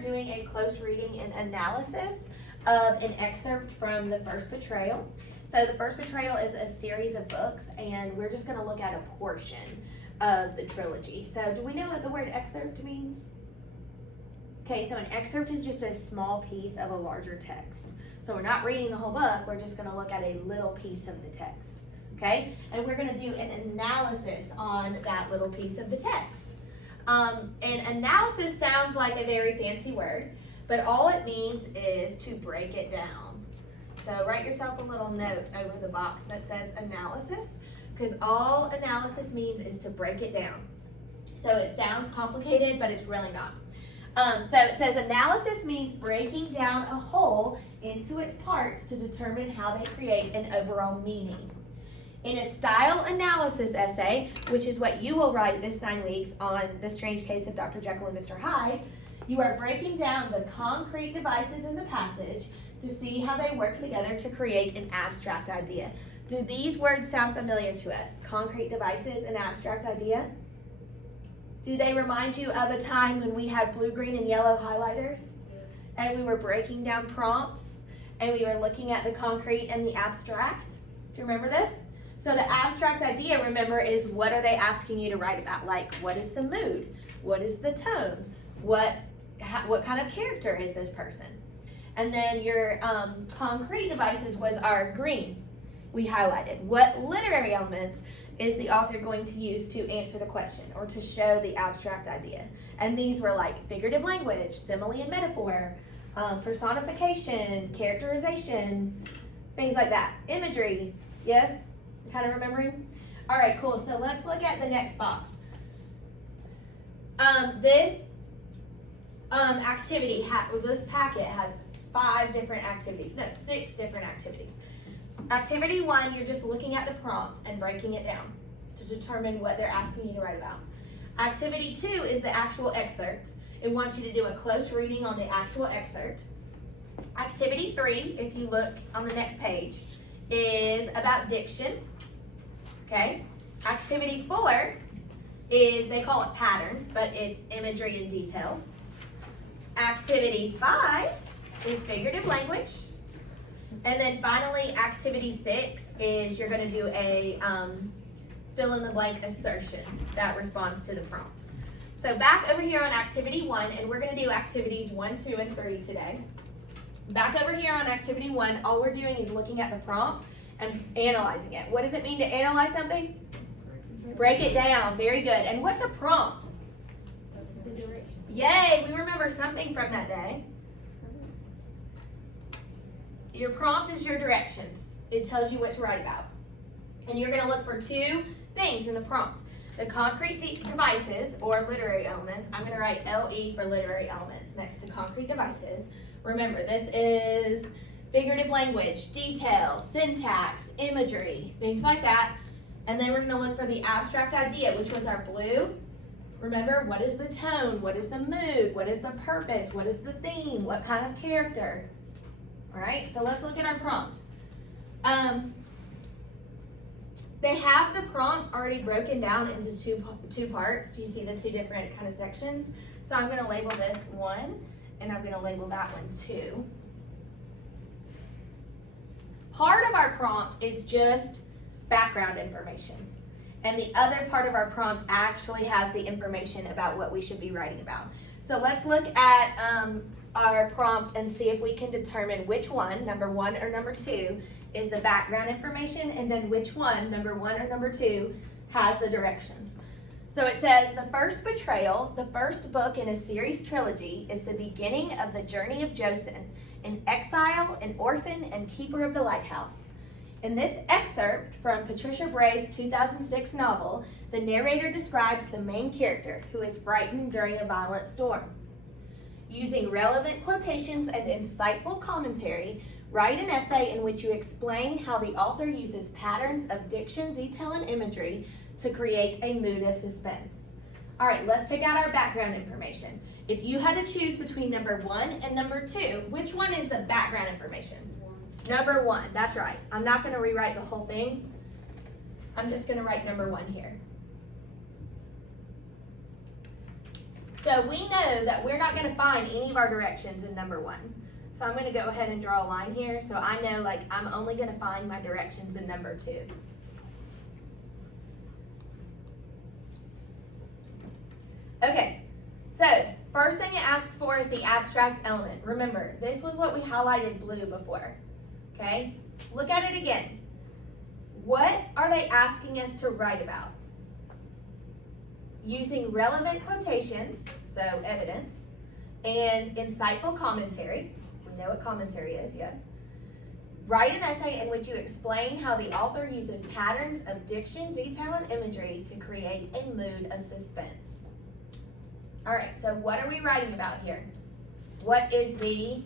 doing a close reading and analysis of an excerpt from the first Betrayal. So the first Betrayal is a series of books, and we're just going to look at a portion of the trilogy. So do we know what the word excerpt means? Okay, so an excerpt is just a small piece of a larger text. So we're not reading the whole book, we're just going to look at a little piece of the text. Okay, and we're going to do an analysis on that little piece of the text. And analysis sounds like a very fancy word, but all it means is to break it down. So write yourself a little note over the box that says analysis, because all analysis means is to break it down. So it sounds complicated, but it's really not. So it says analysis means breaking down a whole into its parts to determine how they create an overall meaning. In a style analysis essay, which is what you will write this 9 weeks on The Strange Case of Dr. Jekyll and Mr. Hyde, you are breaking down the concrete devices in the passage to see how they work together to create an abstract idea. Do these words sound familiar to us? Concrete devices and abstract idea? Do they remind you of a time when we had blue, green, and yellow highlighters? And we were breaking down prompts, and we were looking at the concrete and the abstract? Do you remember this? So the abstract idea, remember, is what are they asking you to write about? Like, what is the mood? What is the tone? What kind of character is this person? And then your concrete devices was our green. We highlighted. What literary elements is the author going to use to answer the question or to show the abstract idea? And these were like figurative language, simile and metaphor, personification, characterization, things like that. Imagery, yes? Kind of remembering? All right, cool. So let's look at the next box. This activity, this packet has 5 different activities. No, 6 different activities. Activity 1, you're just looking at the prompt and breaking it down to determine what they're asking you to write about. Activity 2 is the actual excerpt. It wants you to do a close reading on the actual excerpt. Activity 3, if you look on the next page, is about diction. Okay. Activity 4 is, they call it patterns, but it's imagery and details. Activity 5 is figurative language. And then finally, activity 6 is you're going to do a fill in the blank assertion that responds to the prompt. So back over here on activity 1, and we're going to do activities 1, 2, and 3 today. Back over here on activity 1, all we're doing is looking at the prompt and analyzing it. What does it mean to analyze something? Break it down. Very good. And what's a prompt? Yay, we remember something from that day. Your prompt is your directions. It tells you what to write about. And you're going to look for 2 things in the prompt. The concrete devices, or literary elements. I'm going to write LE for literary elements next to concrete devices. Remember, this is figurative language, details, syntax, imagery, things like that. And then we're going to look for the abstract idea, which was our blue. Remember, what is the tone? What is the mood? What is the purpose? What is the theme? What kind of character? All right, so let's look at our prompt. They have the prompt already broken down into two parts. You see the 2 different kind of sections. So I'm going to label this 1, and I'm going to label that one 2. Part of our prompt is just background information. And the other part of our prompt actually has the information about what we should be writing about. So let's look at our prompt and see if we can determine which one, number 1 or number 2, is the background information, and then which one, number 1 or number 2, has the directions. So it says, the first Betrayal, the first book in a series trilogy, is the beginning of the journey of Joseph, an exile, an orphan, and keeper of the lighthouse. In this excerpt from Patricia Bray's 2006 novel, the narrator describes the main character who is frightened during a violent storm. Using relevant quotations and insightful commentary, write an essay in which you explain how the author uses patterns of diction, detail, and imagery to create a mood of suspense. All right, let's pick out our background information. If you had to choose between number 1 and number 2, which one is the background information? Number 1, that's right. I'm not going to rewrite the whole thing. I'm just going to write number 1 here. So we know that we're not gonna find any of our directions in number 1. So I'm gonna go ahead and draw a line here, so I know like I'm only gonna find my directions in number 2. Okay, so first thing it asks for is the abstract element. Remember, this was what we highlighted blue before, okay? Look at it again. What are they asking us to write about? Using relevant quotations, so evidence, and insightful commentary. We know what commentary is, yes. Write an essay in which you explain how the author uses patterns of diction, detail, and imagery to create a mood of suspense. All right, so what are we writing about here? What is the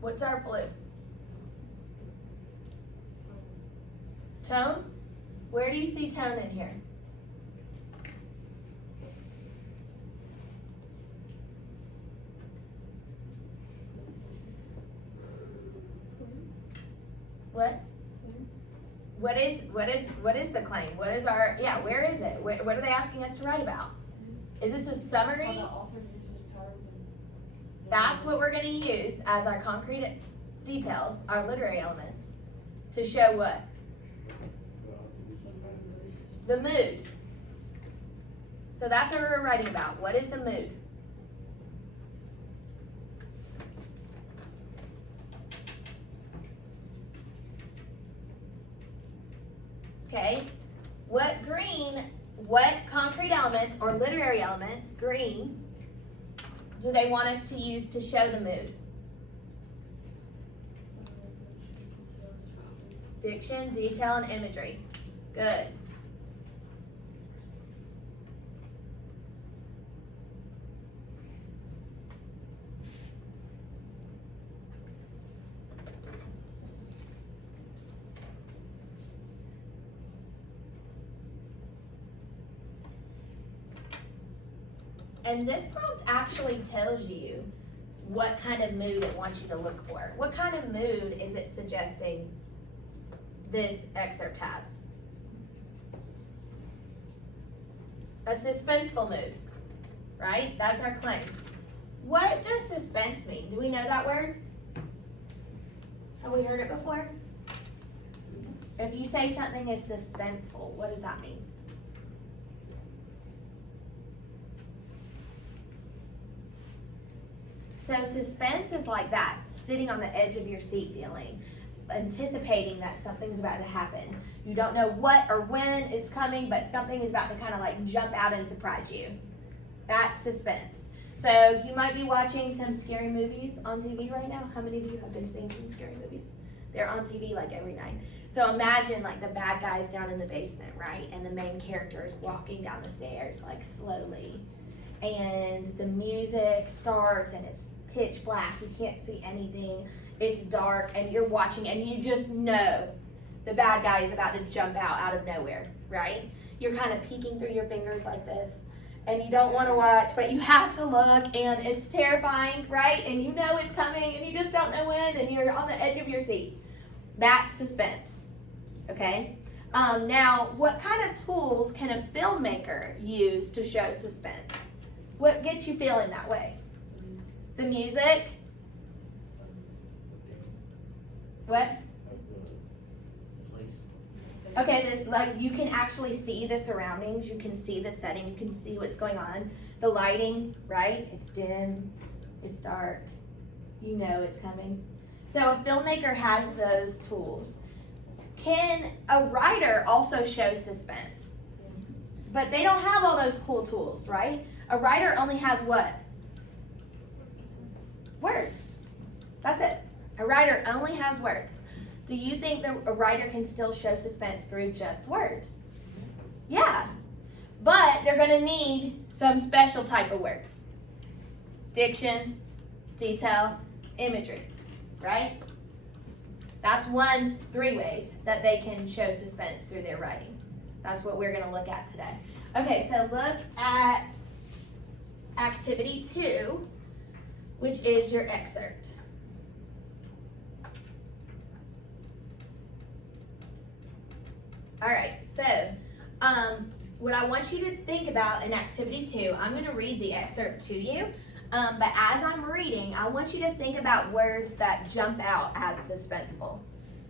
what's our blue? Tone? Where do you see tone in here? What? What is the claim? What is our, yeah, where is it? What are they asking us to write about? Is this a summary? That's what we're going to use as our concrete details, our literary elements, to show what? The mood. So that's what we're writing about. What is the mood? Okay, what concrete elements or literary elements, green, do they want us to use to show the mood? Diction, detail, and imagery. Good. And this prompt actually tells you what kind of mood it wants you to look for. What kind of mood is it suggesting this excerpt has? A suspenseful mood, right? That's our claim. What does suspense mean? Do we know that word? Have we heard it before? If you say something is suspenseful, what does that mean? So suspense is like that, sitting on the edge of your seat feeling, anticipating that something's about to happen. You don't know what or when it's coming, but something is about to kind of like jump out and surprise you. That's suspense. So you might be watching some scary movies on TV right now. How many of you have been seeing some scary movies? They're on TV like every night. So imagine like the bad guy's down in the basement, right? And the main character is walking down the stairs like slowly. And the music starts and it's pitch black. You can't see anything. It's dark and you're watching and you just know the bad guy is about to jump out of nowhere, right? You're kind of peeking through your fingers like this and you don't want to watch, but you have to look and it's terrifying, right? And you know it's coming and you just don't know when and you're on the edge of your seat. That's suspense, okay? Now, what kind of tools can a filmmaker use to show suspense? What gets you feeling that way? The music? What? Okay, like you can actually see the surroundings, you can see the setting, you can see what's going on. The lighting, right? It's dim, it's dark, you know it's coming. So a filmmaker has those tools. Can a writer also show suspense? But they don't have all those cool tools, right? A writer only has what? Words. That's it. A writer only has words. Do you think that a writer can still show suspense through just words? Yeah. But they're going to need some special type of words. Diction, detail, imagery, right? That's 3 ways that they can show suspense through their writing. That's what we're going to look at today. Okay, so look at activity 2, which is your excerpt. All right, so what I want you to think about in activity 2, I'm going to read the excerpt to you, but as I'm reading, I want you to think about words that jump out as suspenseful.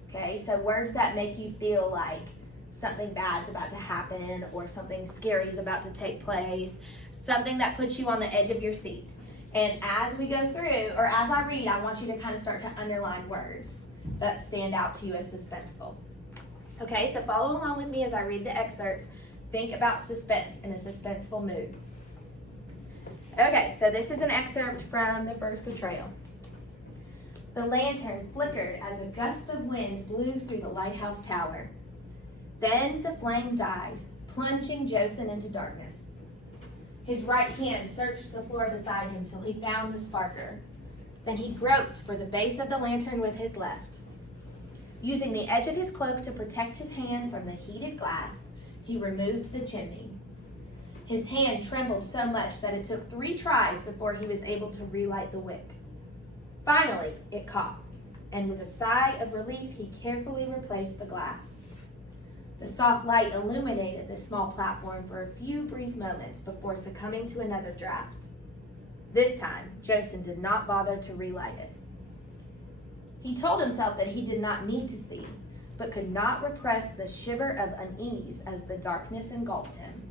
Okay, so words that make you feel like something bad's about to happen or something scary is about to take place, something that puts you on the edge of your seat. And as we go through, or as I read, I want you to kind of start to underline words that stand out to you as suspenseful. Okay, so follow along with me as I read the excerpt. Think about suspense in a suspenseful mood. Okay, so this is an excerpt from the first betrayal. The lantern flickered as a gust of wind blew through the lighthouse tower. Then the flame died, plunging Joseph into darkness. His right hand searched the floor beside him till he found the sparker. Then he groped for the base of the lantern with his left. Using the edge of his cloak to protect his hand from the heated glass, he removed the chimney. His hand trembled so much that it took 3 tries before he was able to relight the wick. Finally, it caught, and with a sigh of relief, he carefully replaced the glass. The soft light illuminated the small platform for a few brief moments before succumbing to another draft. This time, Joseph did not bother to relight it. He told himself that he did not need to see, but could not repress the shiver of unease as the darkness engulfed him.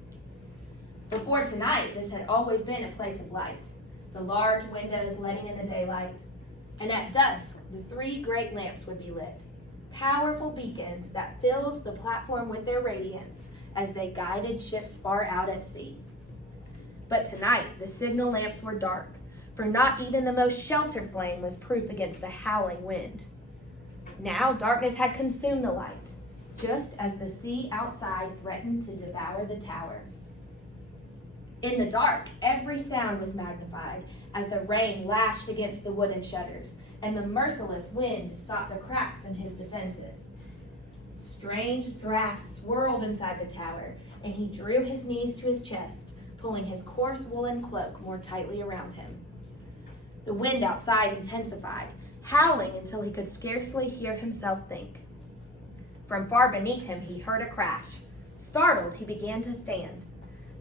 Before tonight, this had always been a place of light, the large windows letting in the daylight, and at dusk, the 3 great lamps would be lit, powerful beacons that filled the platform with their radiance as they guided ships far out at sea. But tonight, the signal lamps were dark, for not even the most sheltered flame was proof against the howling wind. Now darkness had consumed the light, just as the sea outside threatened to devour the tower. In the dark, every sound was magnified as the rain lashed against the wooden shutters and the merciless wind sought the cracks in his defenses. Strange drafts swirled inside the tower, and he drew his knees to his chest, pulling his coarse woolen cloak more tightly around him. The wind outside intensified, howling until he could scarcely hear himself think. From far beneath him, he heard a crash. Startled, he began to stand.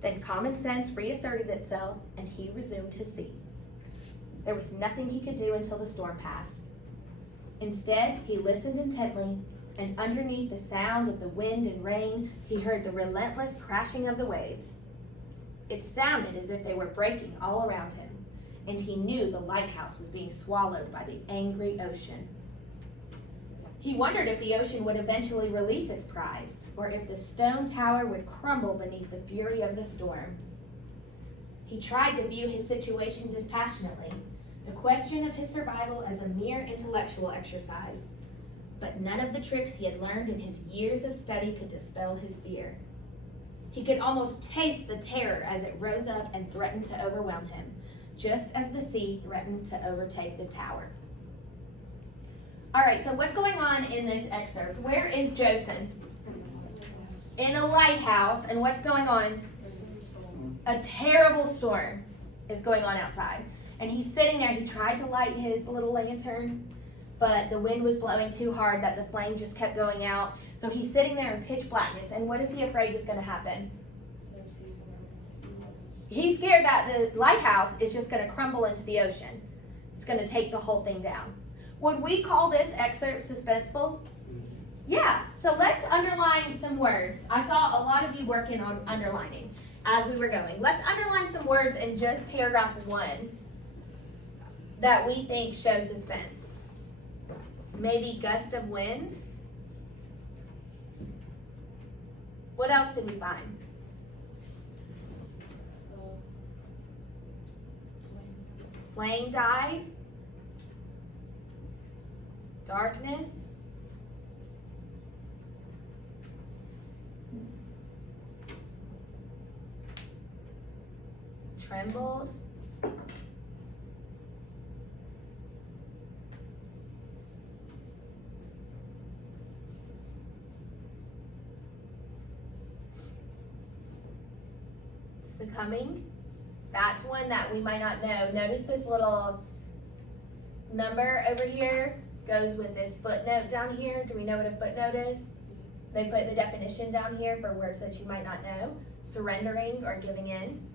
Then common sense reasserted itself, and he resumed his seat. There was nothing he could do until the storm passed. Instead, he listened intently, and underneath the sound of the wind and rain, he heard the relentless crashing of the waves. It sounded as if they were breaking all around him, and he knew the lighthouse was being swallowed by the angry ocean. He wondered if the ocean would eventually release its prize, or if the stone tower would crumble beneath the fury of the storm. He tried to view his situation dispassionately, the question of his survival as a mere intellectual exercise, but none of the tricks he had learned in his years of study could dispel his fear. He could almost taste the terror as it rose up and threatened to overwhelm him, just as the sea threatened to overtake the tower. All right, so what's going on in this excerpt? Where is Joseph? In a lighthouse, and what's going on? A terrible storm is going on outside. And he's sitting there. He tried to light his little lantern, but the wind was blowing too hard that the flame just kept going out. So he's sitting there in pitch blackness, and what is he afraid is going to happen? He's scared that the lighthouse is just going to crumble into the ocean. It's going to take the whole thing down. Would we call this excerpt suspenseful? Yeah, so let's underline some words. I saw a lot of you working on underlining as we were going. Let's underline some words in just paragraph 1 that we think show suspense. Maybe gust of wind. What else did we find? Flame died. Darkness. Trembled. Succumbing. That's one that we might not know. Notice this little number over here goes with this footnote down here. Do we know what a footnote is? They put the definition down here for words that you might not know. Surrendering or giving in.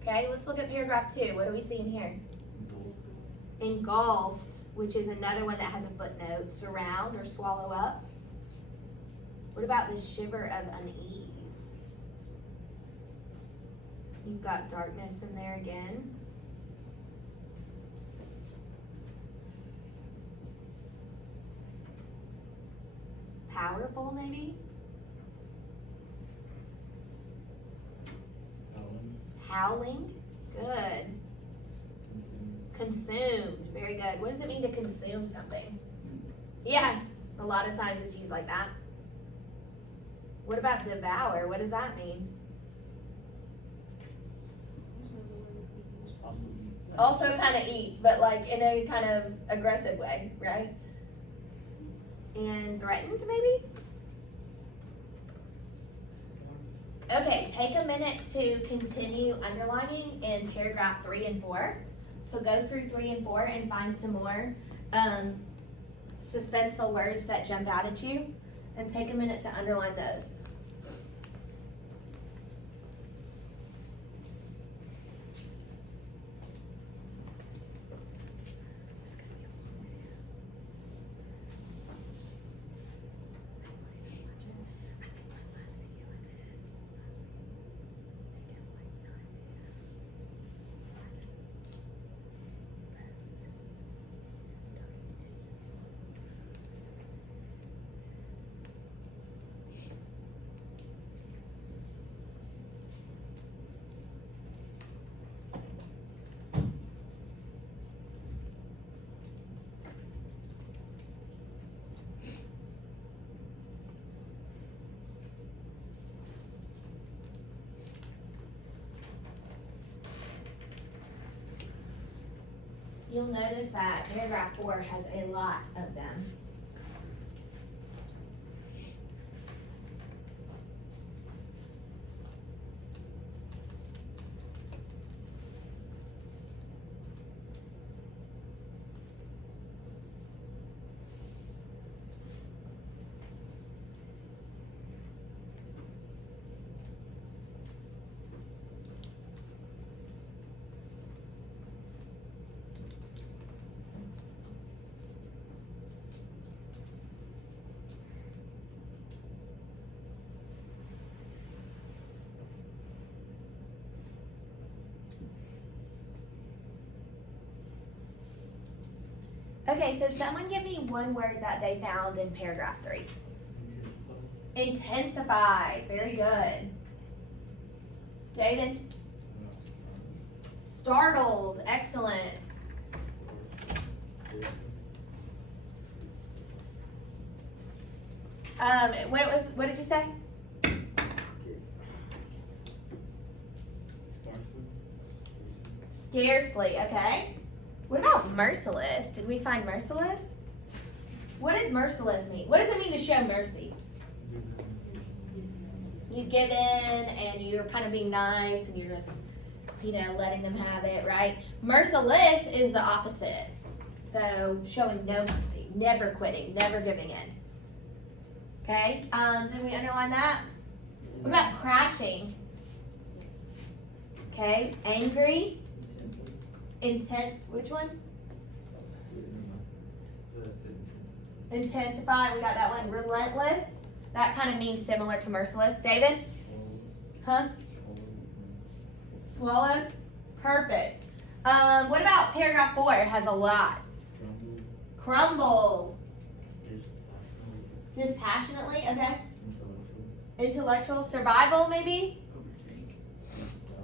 Okay, let's look at paragraph 2. What are we seeing here? Engulfed, which is another one that has a footnote. Surround or swallow up. What about the shiver of unease? You've got darkness in there again. Powerful, maybe? Howling. Good. Consumed. Very good. What does it mean to consume something? Yeah, a lot of times it's used like that. What about devour? What does that mean? Also kind of eat, but like in a kind of aggressive way, right? And threatened, maybe? Okay, take a minute to continue underlining in paragraph 3 and 4. So go through 3 and 4 and find some more suspenseful words that jump out at you, and take a minute to underline those. You'll notice that paragraph 4 has a lot of them. Okay, so someone give me one word that they found in paragraph 3. Intensified. Very good. David? Startled. Excellent. What did you say? Scarcely. Okay. What about merciless? Did we find merciless? What does merciless mean? What does it mean to show mercy? You give in and you're kind of being nice and you're just, letting them have it, right? Merciless is the opposite. So showing no mercy, never quitting, never giving in. Okay, did we underline that? What about crashing? Okay, angry. Intent, which one? Intensify, we got that one. Relentless, that kind of means similar to merciless. David? Huh? Swallowed? Perfect. What about paragraph 4? It has a lot. Crumble. Dispassionately, okay. Intellectual. Survival, maybe?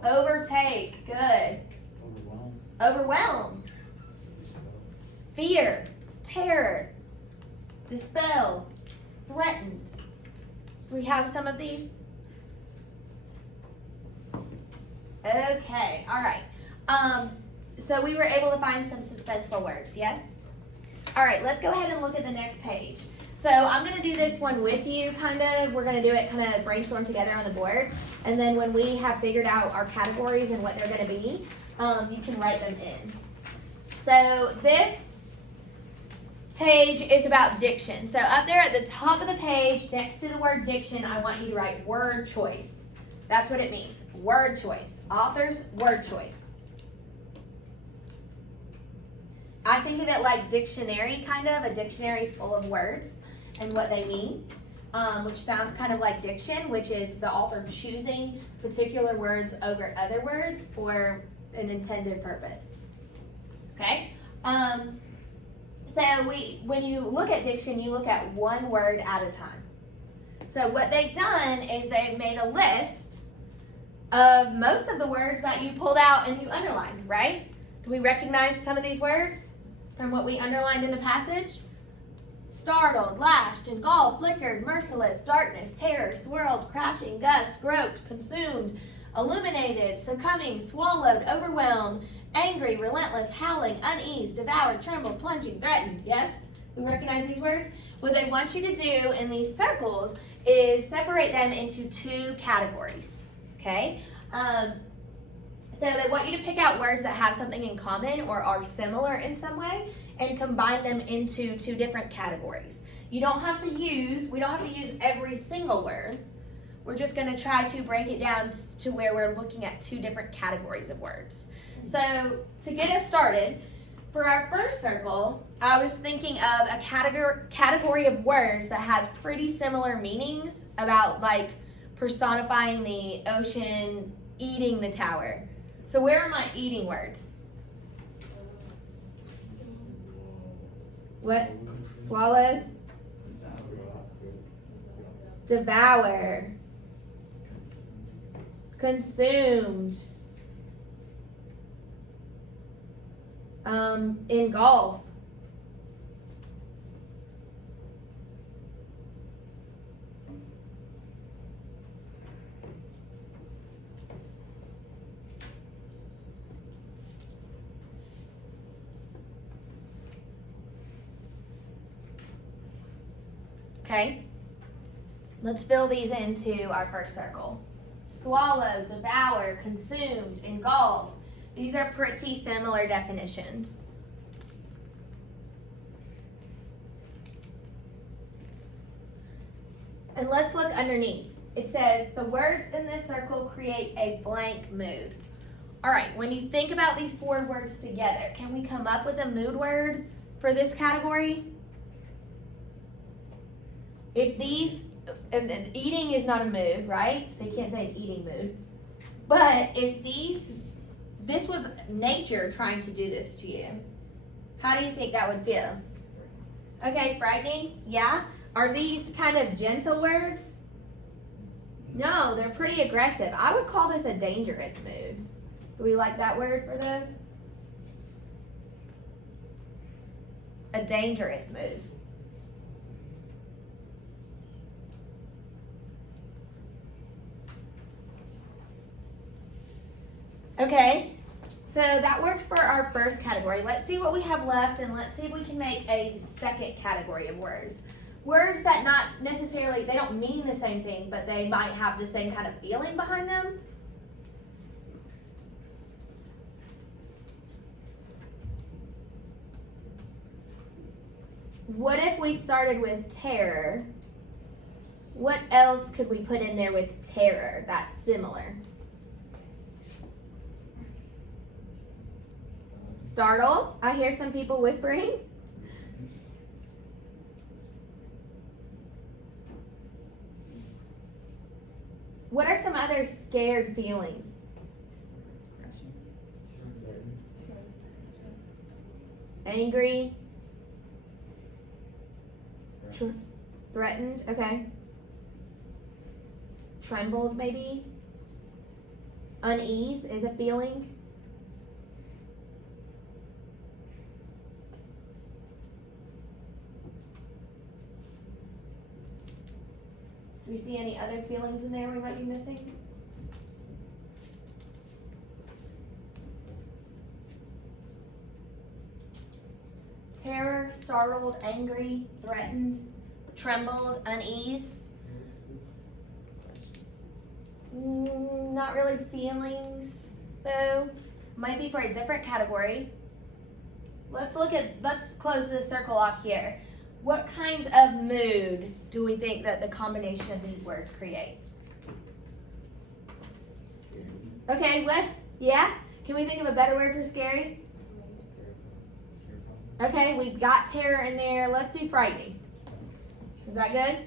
Overtake, good. Overwhelm. Fear. Terror. Dispel. Threatened. Do we have some of these? Okay, all right. So we were able to find some suspenseful words, yes? All right, let's go ahead and look at the next page. So I'm going to do this one with you, kind of. We're going to do it kind of brainstorm together on the board. And then when we have figured out our categories and what they're going to be, you can write them in. So this page is about diction. So up there at the top of the page, next to the word diction, I want you to write word choice. That's what it means, word choice. Author's word choice. I think of it like dictionary, kind of. A dictionary is full of words and what they mean, which sounds kind of like diction, which is the author choosing particular words over other words for an intended purpose. Okay? So when you look at diction, you look at one word at a time. So what they've done is they've made a list of most of the words that you pulled out and you underlined, right? Do we recognize some of these words from what we underlined in the passage? Startled, lashed, engulfed, flickered, merciless, darkness, terror, swirled, crashing, gust, groped, consumed, illuminated, succumbing, swallowed, overwhelmed, angry, relentless, howling, uneased, devoured, trembled, plunging, threatened. Yes? We recognize these words? What they want you to do in these circles is separate them into two categories. Okay? So they want you to pick out words that have something in common or are similar in some way and combine them into two different categories. We don't have to use every single word. We're just going to try to break it down to where we're looking at two different categories of words. So to get us started, for our first circle, I was thinking of a category of words that has pretty similar meanings about like personifying the ocean, eating the tower. So where are my eating words? What? Swallowed? Devour. Consumed. Engulf. Okay, let's fill these into our first circle. Swallow, devour, consumed, engulf. These are pretty similar definitions. And let's look underneath. It says, the words in this circle create a blank mood. All right, when you think about these four words together, can we come up with a mood word for this category? If these, and eating is not a mood, right? So you can't say an eating mood. But if this was nature trying to do this to you, how do you think that would feel? Okay, frightening, yeah. Are these kind of gentle words? No, they're pretty aggressive. I would call this a dangerous mood. Do we like that word for this? A dangerous mood. Okay, so that works for our first category. Let's see what we have left, and let's see if we can make a second category of words. Words that not necessarily, they don't mean the same thing, but they might have the same kind of feeling behind them. What if we started with terror? What else could we put in there with terror that's similar? Startled. I hear some people whispering. What are some other scared feelings? Angry. Threatened. Okay. Trembled, maybe. Unease is a feeling. Do you see any other feelings in there we might be missing? Terror, startled, angry, threatened, trembled, unease. Not really feelings, though. Might be for a different category. let's close this circle off here. What kind of mood do we think that the combination of these words create? Okay, what? Yeah? Can we think of a better word for scary? Okay, we've got terror in there. Let's do frightening. Is that good?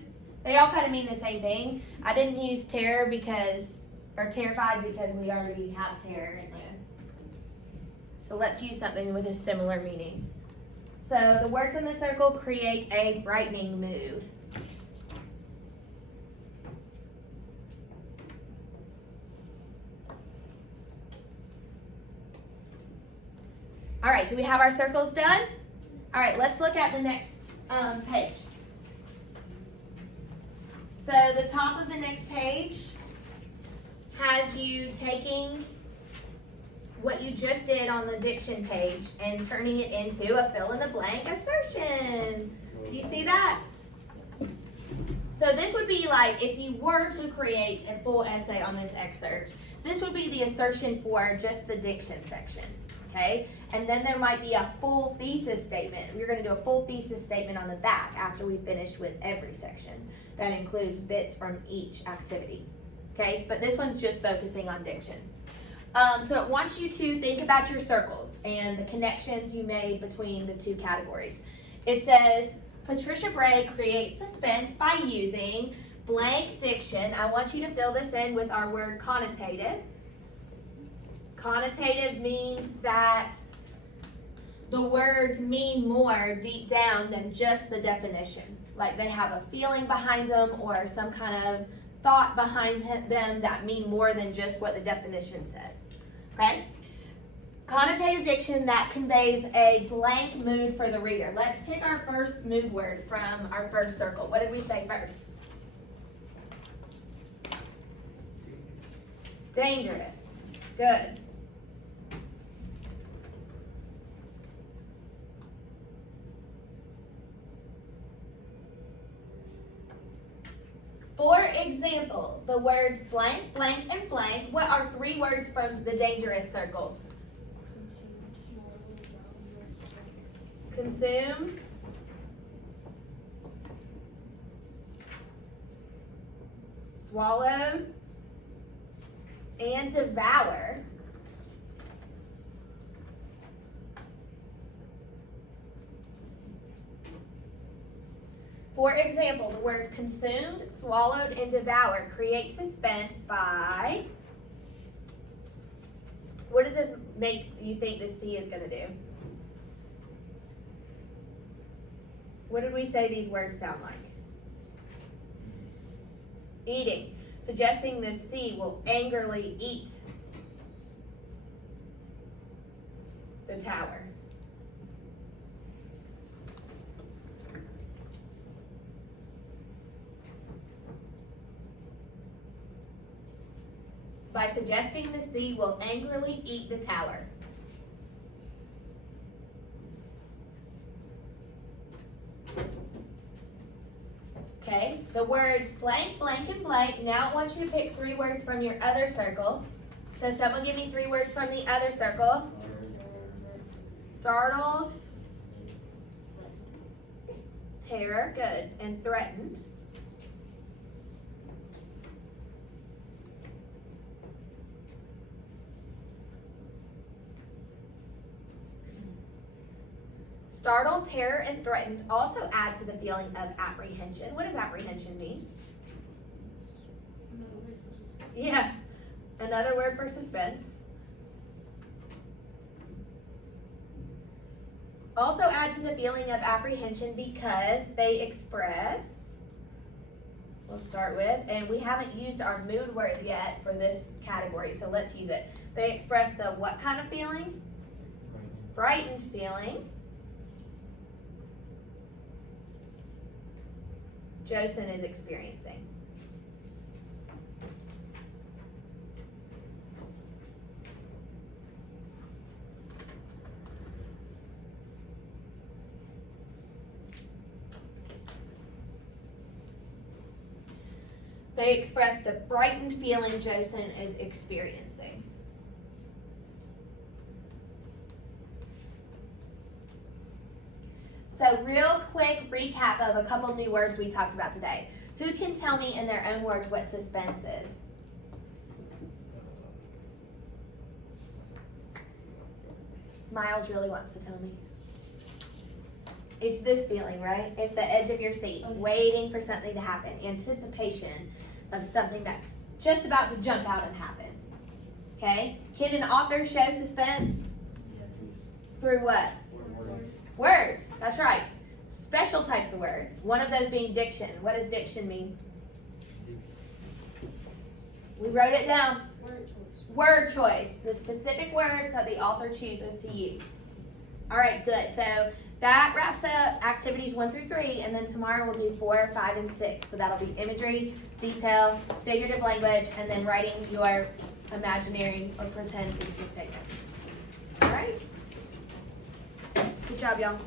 They all kind of mean the same thing. I didn't use terror or terrified because we already have terror in there. So let's use something with a similar meaning. So the words in the circle create a frightening mood. All right, do we have our circles done? All right, let's look at the next page. So the top of the next page has you taking what you just did on the diction page and turning it into a fill-in-the-blank assertion. Do you see that? So this would be like if you were to create a full essay on this excerpt, this would be the assertion for just the diction section, okay? And then there might be a full thesis statement. We're going to do a full thesis statement on the back after we finished with every section. That includes bits from each activity, okay? But this one's just focusing on diction. So it wants you to think about your circles and the connections you made between the two categories. It says, Patricia Bray creates suspense by using blank diction. I want you to fill this in with our word connotative. Connotative means that the words mean more deep down than just the definition. Like they have a feeling behind them or some kind of thought behind them that mean more than just what the definition says. Okay? Connotative diction that conveys a blank mood for the reader. Let's pick our first mood word from our first circle. What did we say first? Dangerous. Good. For example, the words blank, blank, and blank. What are three words from the dangerous circle? Consumed, swallowed, and devour. For example, the words consumed, swallowed, and devour create suspense by, what does this make you think the C is going to do? What did we say these words sound like? Eating, suggesting the C will angrily eat the tower. By suggesting the sea will angrily eat the tower. Okay, the words blank, blank, and blank. Now I want you to pick three words from your other circle. So someone give me three words from the other circle. Startled, terror, good, and threatened. Startled, terror, and threatened also add to the feeling of apprehension. What does apprehension mean? Yeah, another word for suspense. Also add to the feeling of apprehension because they express, we'll start with, and we haven't used our mood word yet for this category, so let's use it. They express the what kind of feeling? Frightened feeling. Joseph is experiencing. They express the frightened feeling Joseph is experiencing. So real quick recap of a couple new words we talked about today. Who can tell me in their own words what suspense is? Miles really wants to tell me. It's this feeling, right? It's the edge of your seat, waiting for something to happen, anticipation of something that's just about to jump out and happen. Okay? Can an author show suspense? Yes. Through what? Words. That's right. Special types of words. One of those being diction. What does diction mean? We wrote it down. Word choice. Word choice. The specific words that the author chooses to use. All right, good. So that wraps up activities 1 through 3, and then tomorrow we'll do 4, 5, and 6. So that'll be imagery, detail, figurative language, and then writing your imaginary or pretend thesis statement. All right. Good job, y'all.